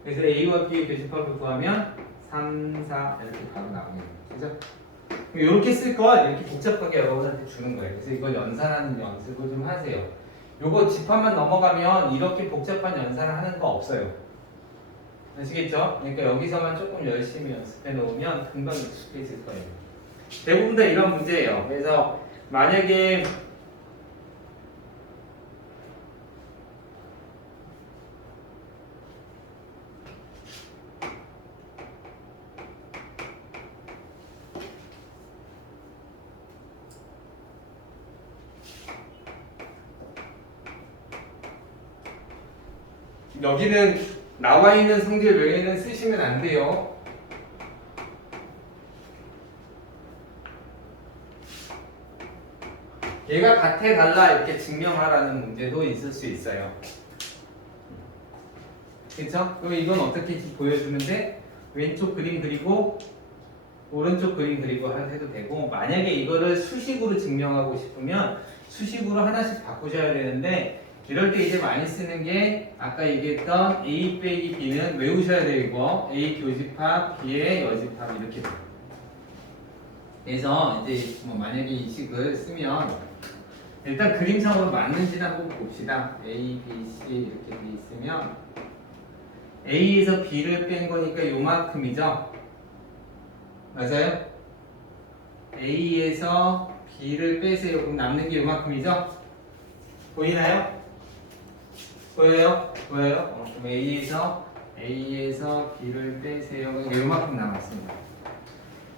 그래서 A와 B의 교집합을 구하면 3, 4 이렇게 바로 나오는 거죠. 이렇게 쓸 걸 이렇게 복잡하게 여러분한테 주는 거예요. 그래서 이걸 연산하는 연습을 좀 하세요. 요거 집합만 넘어가면 이렇게 복잡한 연산을 하는 거 없어요. 아시겠죠? 그러니까 여기서만 조금 열심히 연습해 놓으면 금방 익숙해질 거예요. 대부분 다 이런 문제예요. 그래서 만약에 여기는 나와 있는 성질 외에는 쓰시면 안 돼요. 얘가 같아 달라 이렇게 증명하라는 문제도 있을 수 있어요. 그렇죠? 그럼 이건 어떻게 보여주는데 왼쪽 그림 그리고 오른쪽 그림 그리고 해도 되고, 만약에 이거를 수식으로 증명하고 싶으면 수식으로 하나씩 바꾸셔야 되는데, 이럴 때 이제 많이 쓰는 게 아까 얘기했던 A 빼기 B는 외우셔야 돼요. 이거 A 교집합 B의 여집합 이렇게 돼요. 그래서 이제 뭐 만약에 이 식을 쓰면 일단 그림상으로 맞는지는 한번 봅시다. A, B, C 이렇게 돼 있으면 A에서 B를 뺀 거니까 요만큼이죠. 맞아요? A에서 B를 빼세요. 그럼 남는 게 요만큼이죠? 보이나요? 보여요? 보여요? 그럼 A에서 B를 빼세요. 요만큼 남았습니다.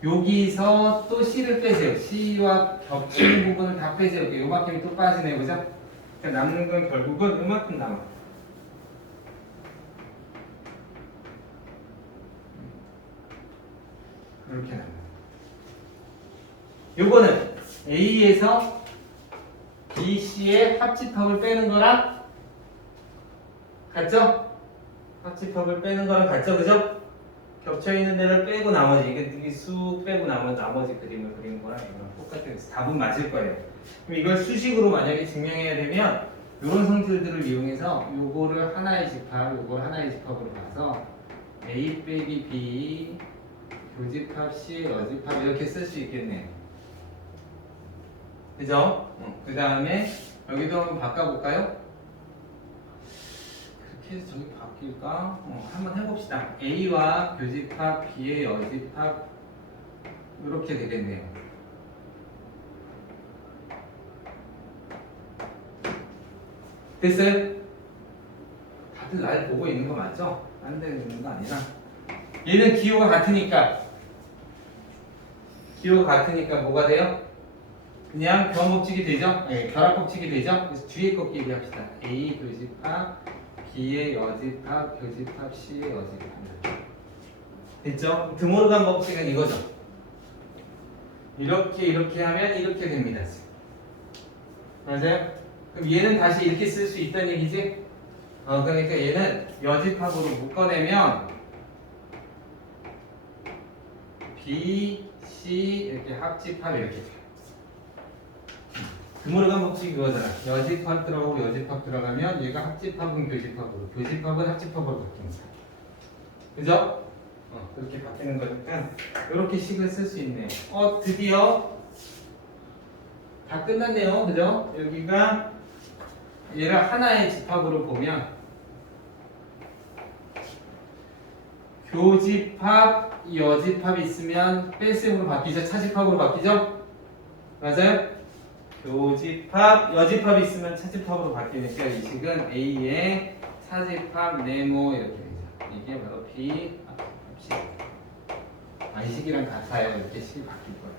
여기서 또 C를 빼세요. C와 겹치는 부분을 다 빼세요. 요만큼이 또 빠지네요. 그죠? 그러니까 남는 건 결국은 요만큼 남아요. 이렇게 남아요. 요거는 A에서 B, C의 합집합을 빼는 거랑 같죠? 합집합을 빼는 거랑 같죠? 그죠? 겹쳐있는 데를 빼고 나머지 이게 쑥 빼고 나머지 그림을 그리는 거랑 이거랑 똑같아요. 답은 맞을 거예요. 그럼 이걸 수식으로 만약에 증명해야 되면 이런 성질들을 이용해서 요거를 하나의 집합, 요걸 하나의 집합으로 봐서 A 빼기 B 교집합 C 여집합 이렇게 쓸 수 있겠네요. 그죠? 그 다음에 여기도 한번 바꿔볼까요? 그렇게 해서 저기 바뀔까? 한번 해봅시다. A와 교집합 B의 여집합 이렇게 되겠네요. 됐어요? 다들 날 보고 있는 거 맞죠? 딴 데 있는 거 아니라 얘는 기호가 같으니까 뭐가 돼요? 그냥 교합법칙이 되죠? 네, 결합법칙이 되죠? 그래서 뒤에 거 얘기합시다. A 교집합, B의 여집합, 교집합, C의 여집합. 됐죠? 드모르간 법칙은 이거죠. 이렇게 하면 이렇게 됩니다. 맞아요? 그럼 얘는 다시 이렇게 쓸 수 있다는 얘기지? 그러니까 얘는 여집합으로 묶어내면 B, C 이렇게 합집합 이렇게 돼요. 드모르간 법칙이 그거잖아. 여집합 들어가고 여집합 들어가면 얘가 합집합은 교집합으로, 교집합은 합집합으로 바뀝니다. 그죠? 그렇게 바뀌는 거니까 이렇게 식을 쓸 수 있네요. 드디어 다 끝났네요. 그죠? 여기가 얘를 하나의 집합으로 보면 교집합, 여집합 있으면 뺄셈으로 바뀌죠? 차집합으로 바뀌죠? 맞아요? 교집합, 여집합 있으면 차집합으로 바뀌니까 이 식은 A의 차집합, 네모 이렇게 되죠. 이게 바로 B, 이 식이랑 같아요. 이렇게 식이 바뀔 거예요.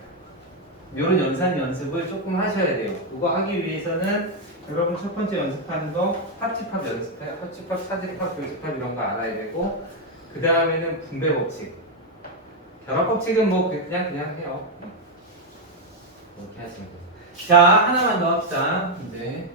이런 연산 연습을 조금 하셔야 돼요. 그거 하기 위해서는 여러분 첫 번째 연습하는 거 합집합 연습해, 합집합, 차집합, 교집합 이런 거 알아야 되고, 그 다음에는 분배 법칙. 결합 법칙은 뭐 그냥 해요. 이렇게 하시면 돼요. 자, 하나만 더 합시다. 이제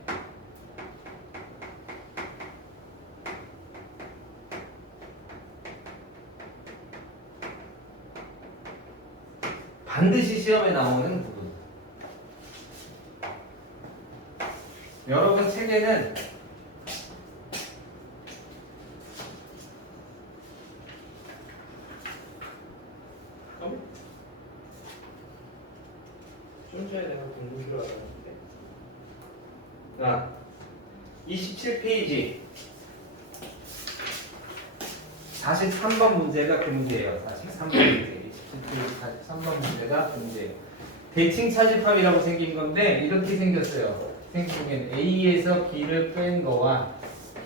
반드시 시험에 나오는 부분. 여러분 책에는 좀 전에 내가 공부를 알았는데. 자, 27페이지 43번 문제가 그 문제예요. 43번 문제. 27페이지 43번 문제가 그 문제예요. 대칭 차집합이라고 생긴 건데 이렇게 생겼어요. 생긴 A에서 B를 뺀 거와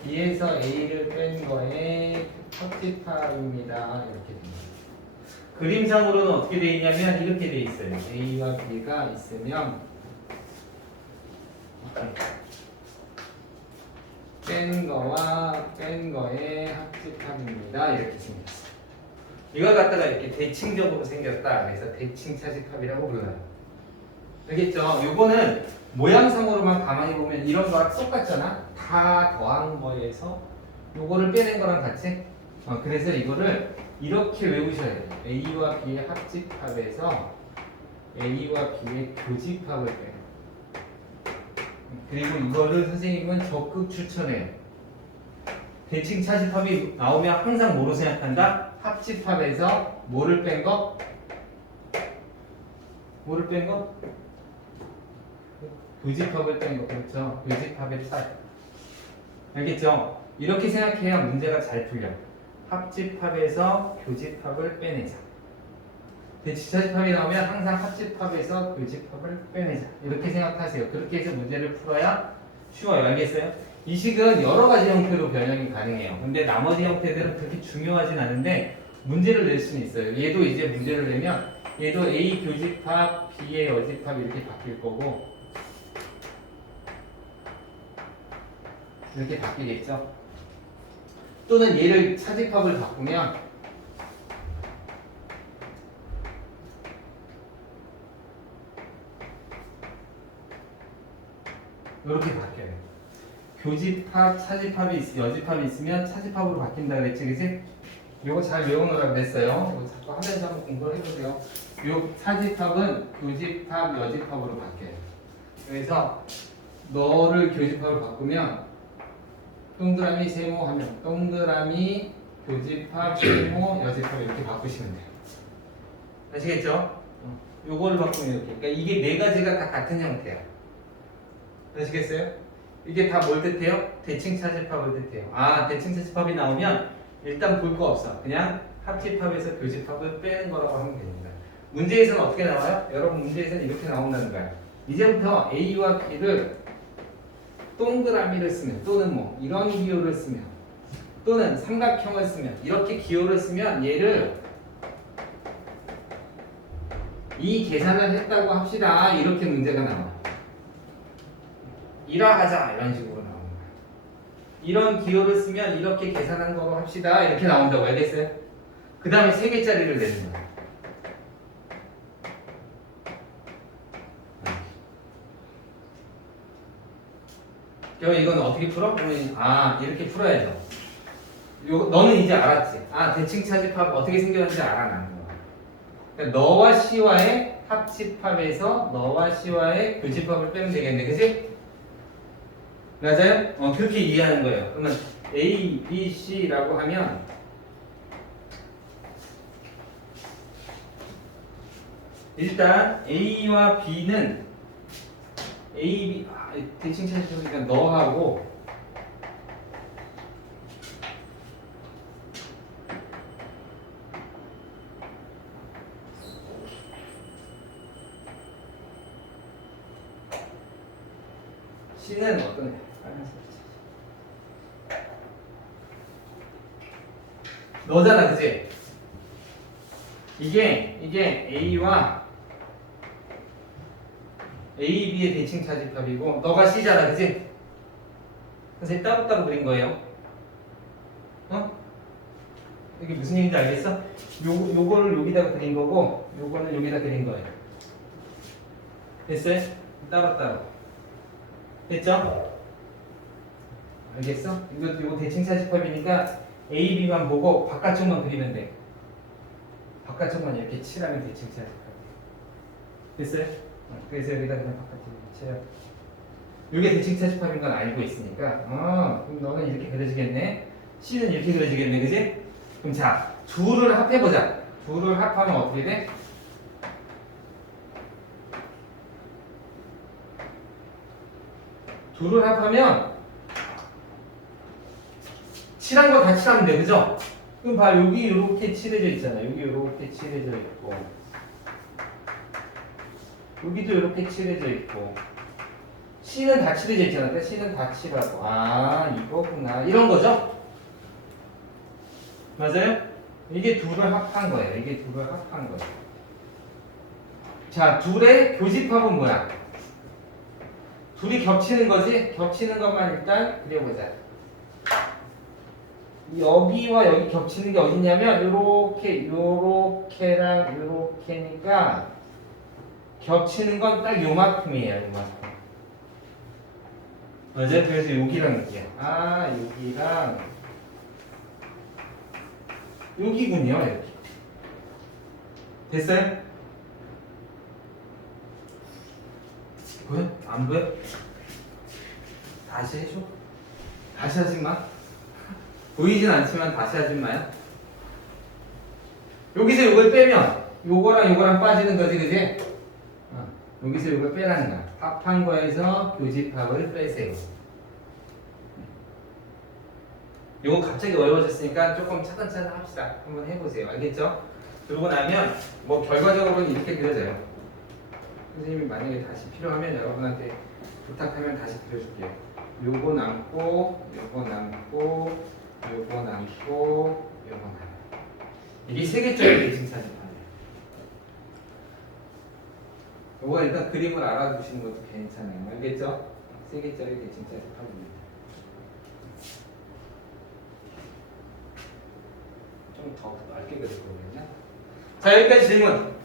B에서 A를 뺀 거의 합집합입니다. 이렇게 됩니다. 그림상으로는 어떻게 돼 있냐면 이렇게 돼 있어요. A와 B가 있으면 뺀 거와 뺀 거의 합집합입니다. 이렇게 생겼어요. 이걸 갖다가 이렇게 대칭적으로 생겼다. 그래서 대칭 차집합이라고 불러요. 알겠죠? 요거는 모양상으로만 가만히 보면 이런 거랑 똑같잖아. 다 더한 거에서 요거를 빼낸 거랑 같이. 그래서 이거를 이렇게 외우셔야 돼요. A와 B의 합집합에서 A와 B의 교집합을 빼요. 그리고 이거를 선생님은 적극 추천해요. 대칭 차집합이 나오면 항상 뭐로 생각한다? 합집합에서 뭐를 뺀 거? 뭐를 뺀 거? 교집합을 뺀 거. 그렇죠? 교집합의 차이. 알겠죠? 이렇게 생각해야 문제가 잘 풀려. 합집합에서 교집합을 빼내자. 대칭 차집합이 나오면 항상 합집합에서 교집합을 빼내자. 이렇게 생각하세요. 그렇게 해서 문제를 풀어야 쉬워요. 알겠어요? 이 식은 여러 가지 형태로 변형이 가능해요. 근데 나머지 형태들은 그렇게 중요하진 않은데 문제를 낼 수는 있어요. 얘도 이제 문제를 내면 얘도 A 교집합, B의 여집합 이렇게 바뀔 거고 이렇게 바뀌겠죠? 또는 얘를 차집합을 바꾸면 이렇게 바뀌어요. 교집합, 차집합이 여집합이 있으면 차집합으로 바뀐다 그랬지, 그치? 요거 잘 외우느라 그랬어요. 이거 자꾸 하면서 한번 공부를 해보세요. 요 차집합은 교집합, 여집합으로 바뀌어요. 그래서 너를 교집합을 바꾸면 동그라미, 세모 하면 동그라미, 교집합, 세모, 여집합 이렇게 바꾸시면 돼요. 아시겠죠? 요거를 바꾸면 이렇게. 그러니까 이게 네 가지가 다 같은 형태야. 아시겠어요? 이게 다 뭘 뜻해요? 대칭 차집합을 뜻해요. 아, 대칭 차집합이 나오면 일단 볼 거 없어. 그냥 합집합에서 교집합을 빼는 거라고 하면 됩니다. 문제에서는 어떻게 나와요? 여러분 문제에서는 이렇게 나온다는 거예요. 이제부터 A와 B를 동그라미를 쓰면 또는 뭐 이런 기호를 쓰면 또는 삼각형을 쓰면 이렇게 기호를 쓰면 얘를 이 계산을 했다고 합시다. 이렇게 문제가 나와요. 이라 하자 이런 식으로 나오는 거예요. 이런 기호를 쓰면 이렇게 계산한 거로 합시다. 이렇게 나온다고 알겠어요? 그 다음에 3개짜리를 내는 거예요. 그럼 이건 어떻게 풀어? 이렇게 풀어야죠. 너는 이제 알았지? 대칭 차집합 어떻게 생겼는지 알아 나는 거야. 그러니까 너와 C와의 합집합에서 너와 C와의 교집합을 빼면 되겠네, 그치? 맞아요? 그렇게 이해하는 거예요. 그러면 A, B, C라고 하면 일단 A와 B는 A, B, 대칭 차집합이니까 너하고 C는 어떤 애? 너잖아, 그치? 이게 A와 A, B의 대칭 차집합이고 너가 C잖아, 그치? 그래서 따로따로 그린 거예요. 이게 무슨 얘기인지 알겠어? 요거를 여기다가 그린 거고 요거는 여기다 그린 거예요. 됐어요? 따로따로. 됐죠? 알겠어? 이거 대칭사 집합이니까 A, B만 보고 바깥쪽만 그리면 돼. 바깥쪽만 이렇게 칠하면 대칭사 집합. 됐어요? 그래서 여기다 그냥 바깥쪽에 칠해요. 이게 대칭사 집합인 건 알고 있으니까 그럼 너는 이렇게 그려지겠네. C는 이렇게 그려지겠네. 그지? 그럼 자, 둘을 합해보자. 둘을 합하면 어떻게 돼? 둘을 합하면 칠한 거 다 칠하면 돼. 그죠? 그럼 봐. 여기 이렇게 칠해져 있잖아. 여기 이렇게 칠해져 있고 여기도 이렇게 칠해져 있고 C는 다 칠해져 있잖아. 그러니까 C는 다 칠하고 이거구나. 이런 거죠? 맞아요? 이게 둘을 합한 거예요. 이게 둘을 합한 거예요. 자, 둘의 교집합은 뭐야? 둘이 겹치는 거지? 겹치는 것만 일단 그려보자. 여기와 여기 겹치는 게 어디냐면 요렇게랑 요렇게니까 겹치는 건 딱 요만큼이에요. 요만큼. 맞아요? 그래서 여기랑 여기야. 여기랑 여기군요. 이렇게. 됐어요? 보여? 안 보여? 다시 해줘. 다시 하지 마. 보이진 않지만 다시 하지 마요. 여기서 이걸 빼면 요거랑 빠지는 거지, 그지? 여기서 이걸 빼라는 거야. 합한 거에서 교집합을 빼세요. 요거 갑자기 어려워졌으니까 조금 차근차근 합시다. 한번 해보세요. 알겠죠? 그러고 나면 뭐 결과적으로는 이렇게 그려져요. 선생님이 만약에 다시 필요하면 여러분한테 부탁하면 다시 그려줄게요. 요거 남고, 요거 남고, 요거 남고, 요거 남. 이게 세 개짜리 대칭사 집합이에요. 요거 일단 그림을 알아두시는 것도 괜찮아요. 알겠죠? 세 개짜리 대칭사 집합입니다. 좀 더 넓게 그릴 거거든요. 자, 여기까지 질문.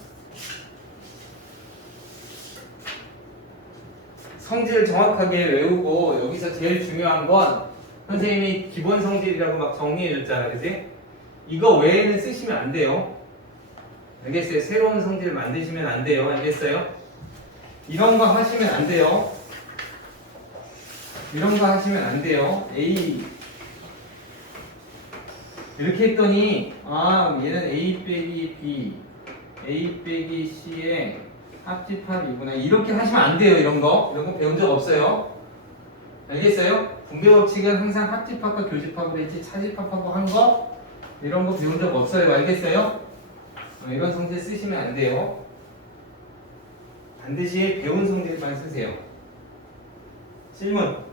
성질 정확하게 외우고 여기서 제일 중요한 건 선생님이 기본 성질이라고 막 정리해 줬잖아요. 그지? 이거 외에는 쓰시면 안 돼요. 알겠어요? 새로운 성질 만드시면 안 돼요. 알겠어요? 이런 거 하시면 안 돼요. 이런 거 하시면 안 돼요. A 이렇게 했더니 얘는 A 빼기 B A 빼기 C의 합집합이구나. 이렇게 하시면 안 돼요. 이런 거 배운 적 없어요. 알겠어요? 분배 법칙은 항상 합집합과 교집합으로 했지 차집합하고 한 거 이런 거 배운 적 없어요. 알겠어요? 이런 성질 쓰시면 안 돼요. 반드시 배운 성질만 쓰세요. 질문.